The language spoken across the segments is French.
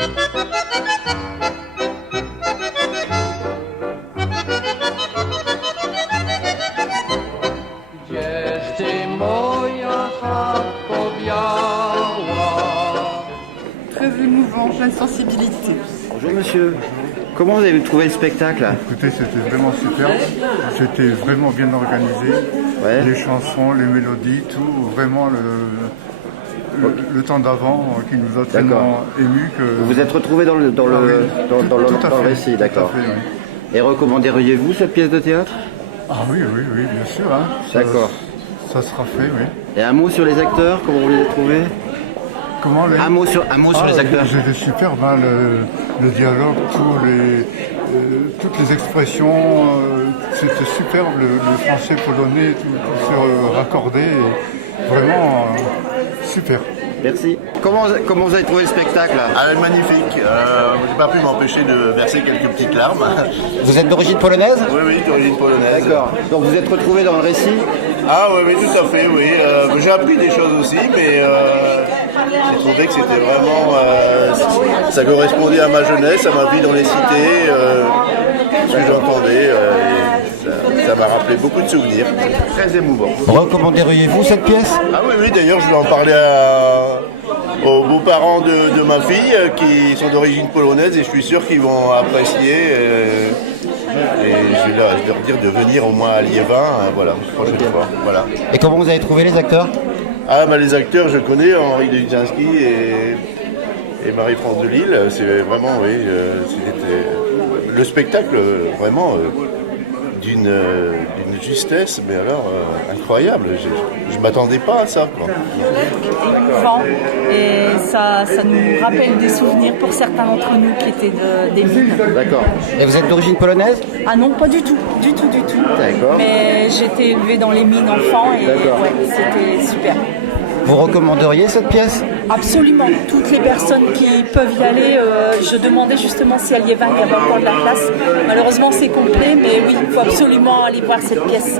Gdzież ty moja chatko biała? Très émouvant, plein de sensibilité. Bonjour monsieur, comment vous avez trouvé le spectacle? Écoutez, c'était vraiment super, c'était vraiment bien organisé, Ouais. les chansons, les mélodies, tout, vraiment le temps d'avant qui nous a tellement émus que... Vous vous êtes retrouvé dans le Tout à fait, récit, d'accord. tout à fait, oui. Et recommanderiez-vous cette pièce de théâtre? Ah oui, bien sûr. Hein. D'accord. Ça sera fait, oui. Et un mot sur les acteurs, comment vous les avez trouvés? Comment les... Un mot sur les acteurs. C'était super, hein, le dialogue, toutes les expressions, c'était superbe, le français polonais, tout se raccordait, vraiment super. Merci. Comment vous avez trouvé le spectacle? Ah, magnifique. J'ai pas pu m'empêcher de verser quelques petites larmes. Vous êtes d'origine polonaise? Oui, d'origine polonaise. D'accord. Donc vous êtes retrouvé dans le récit? Ah oui, tout à fait, oui. J'ai appris des choses aussi, mais j'ai trouvé que c'était vraiment... ça correspondait à ma jeunesse, à ma vie dans les cités, ce que j'entendais. Ça m'a rappelé beaucoup de souvenirs. Très émouvant. Recommanderiez-vous cette pièce? Ah oui, d'ailleurs, je vais en parler aux beaux-parents de ma fille qui sont d'origine polonaise et je suis sûr qu'ils vont apprécier. Et je vais leur dire de venir au moins à Liévin, voilà, prochaine fois. Voilà. Et comment vous avez trouvé les acteurs? Ah, les acteurs, je connais, Henri Dudzinski et Marie-France Delisle. C'est vraiment, oui, c'était le spectacle, vraiment, d'une justesse, mais alors incroyable. Je ne m'attendais pas à ça, quoi. Émouvant et ça nous rappelle des souvenirs pour certains d'entre nous qui étaient des mines. D'accord. Et vous êtes d'origine polonaise? Ah non, pas du tout. D'accord. Mais j'ai été élevée dans les mines enfant et ouais, c'était super. Vous recommanderiez cette pièce? Absolument. Toutes les personnes qui peuvent y aller, je demandais justement si à Liévin il y avait encore de la place. Malheureusement c'est complet, mais oui, il faut absolument aller voir cette pièce.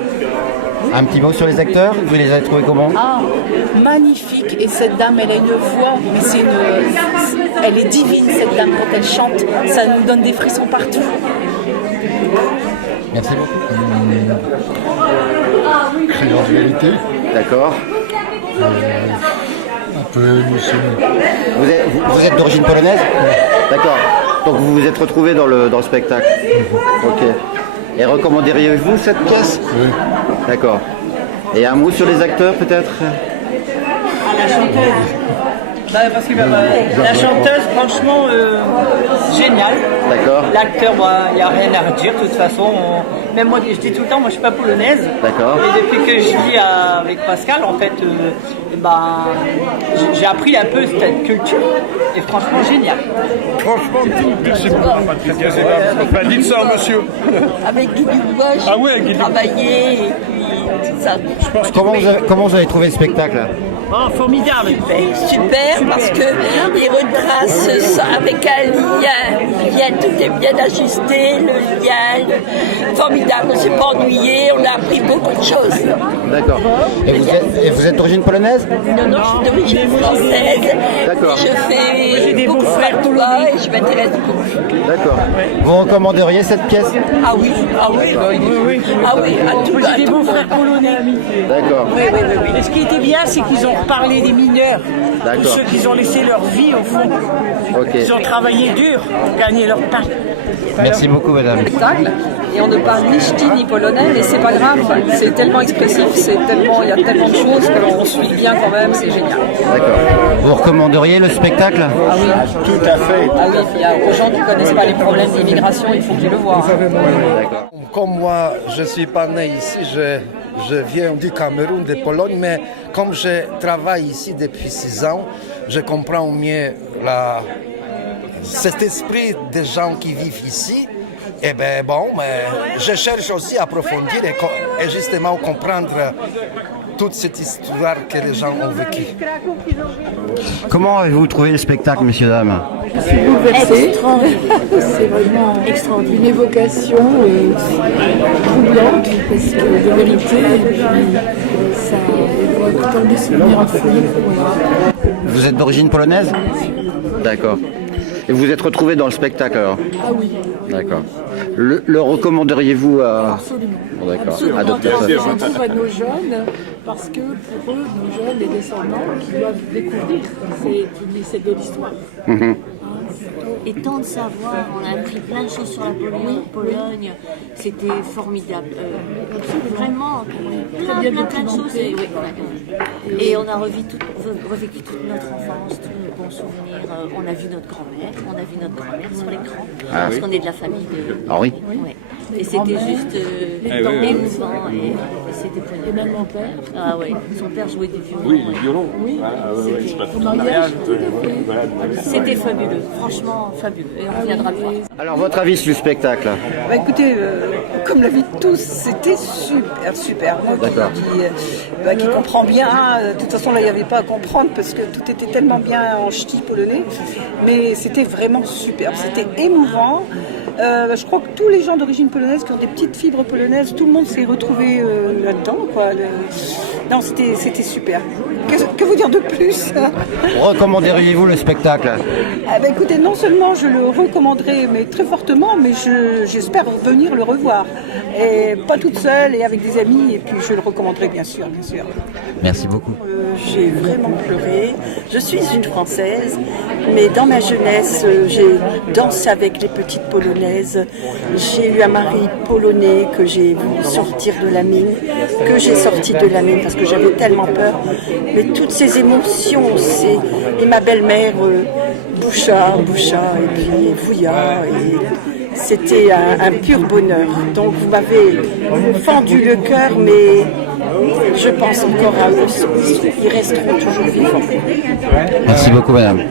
Un petit mot sur les acteurs, vous les avez trouvés comment? Ah, magnifique. Et cette dame, elle a une voix, mais elle est divine cette dame quand elle chante. Ça nous donne des frissons partout. Merci beaucoup. Créant de réalité, D'accord. un peu émotionnel. Vous êtes d'origine polonaise? D'accord. Donc vous vous êtes retrouvé dans le spectacle? Ok. Et recommanderiez-vous cette pièce? Oui. D'accord. Et un mot sur les acteurs peut-être? La chanteuse. Parce que la chanteuse, franchement, géniale. D'accord. L'acteur, il n'y a rien à redire. De toute façon, même moi, je dis tout le temps, moi, je suis pas polonaise. D'accord. Et depuis que je vis avec Pascal, en fait, j'ai appris un peu cette culture. Et franchement, génial. Franchement, merci beaucoup, Patricia. Enfin, dites ça, monsieur. Avec Guy Dubois, j'ai Ah ouais, Guy travaillé et puis tout ça. Comment vous avez trouvé le spectacle? Oh, formidable. Super parce que il retrace ça avec un lien, tout est bien ajusté, le lien, formidable, on s'est pas ennuyé, on a appris beaucoup de choses. D'accord. Et vous êtes d'origine polonaise? Non, je suis d'origine française. D'accord. Je fais beaucoup de polonais et je m'intéresse beaucoup. D'accord. Vous recommanderiez cette pièce? Ah oui, à tout. J'ai des beaux frères polonais. D'accord. Oui. Et ce qui était bien, c'est qu'ils ont reparlé des mineurs. D'accord. Tous ceux qui ont laissé leur vie au fond. Ok. Ils ont travaillé dur pour gagner leur pain. Merci beaucoup, madame. Spectacle et on ne parle ni ch'ti ni polonais et c'est pas grave, c'est tellement expressif, il y a tellement de choses qu'on suit bien quand même, c'est génial. D'accord. Vous recommanderiez le spectacle? Ah oui, Tout à fait. ah oui, il y a aux gens qui connaissent pas les problèmes d'immigration, il faut qu'ils le voient. D'accord. Comme moi, je ne suis pas né ici, je viens du Cameroun, de Pologne, mais comme je travaille ici depuis 6 ans, je comprends mieux cet esprit des gens qui vivent ici. Et bien bon, mais je cherche aussi à approfondir et justement comprendre toute cette histoire que les gens ont vécue. Comment avez-vous trouvé le spectacle, messieurs, dames? C'est bouleversé. C'est vraiment extraordinaire. Une évocation troublante, parce que de vérité, et puis ça évoque tant de souvenirs en folie. Vous êtes d'origine polonaise? D'accord. Et vous êtes retrouvés dans le spectacle alors? Ah oui. D'accord. Le recommanderiez-vous à... Absolument. Bon, d'accord. Absolument. À d'autres personnes? Je trouve à nos jeunes, parce que pour eux, nos jeunes, les descendants, qui doivent découvrir, c'est de l'histoire. Et tant de savoir, on a appris plein de choses sur la Pologne, c'était formidable. Vraiment, plein de choses. Et on a revécu toute notre enfance, tous nos bons souvenirs. On a vu notre grand-mère sur l'écran, parce qu'on est de la famille de... Ah oui. Ouais. Et c'était juste émouvant et c'était poignant. Et même mon père. Ah ouais, son père jouait du violon. Oui, du violon. Oui. C'est pas tout Au le mariage, mariage. C'était fabuleux, franchement fabuleux. Et on viendra le voir. Alors, votre avis sur le spectacle? Bah écoutez, comme l'avis de tous, c'était super. Moi qui comprends bien, de toute façon là il n'y avait pas à comprendre parce que tout était tellement bien en ch'ti polonais, mais c'était vraiment superbe, c'était émouvant. Je crois que tous les gens d'origine polonaise qui ont des petites fibres polonaises, tout le monde s'est retrouvé là-dedans, quoi. Non, c'était super. Que vous dire de plus? Recommanderiez-vous le spectacle? Écoutez, non seulement je le recommanderais, mais très fortement, mais j'espère venir le revoir. Et pas toute seule et avec des amis, et puis je le recommanderai bien sûr. Merci beaucoup. J'ai vraiment pleuré. Je suis une Française, mais dans ma jeunesse, j'ai dansé avec les petites Polonaises. J'ai eu un mari polonais que j'ai vu sortir de la mine, parce que j'avais tellement peur. Mais toutes ces émotions, et ma belle-mère, Boucha, et puis Fouya, et c'était un pur bonheur. Donc vous m'avez fendu le cœur, mais je pense encore à eux. Ils resteront toujours vivants. Merci beaucoup, madame.